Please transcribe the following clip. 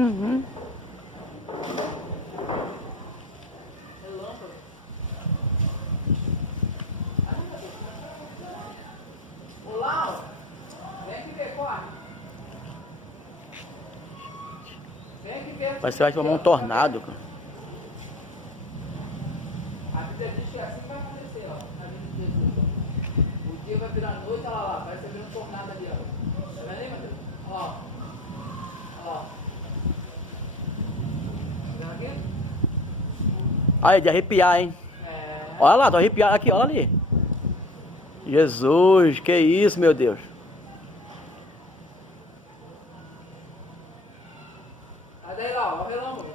Uhum. Olá, vem aqui ver, corre. Vem aqui ver. Parece que vai formar um tornado, cara. A Bíblia diz que é assim que vai acontecer, ó. Na vida de Jesus. O dia vai virar noite, olha lá, vai ser um tornado ali, ó. Tá vendo aí, Matheus? Ó. Ó. Tá vendo aqui? Aí, de arrepiar, hein? É. Olha lá, tô arrepiado aqui, olha ali. Jesus, que isso, meu Deus. Cadê lá, ó, o relâmpago.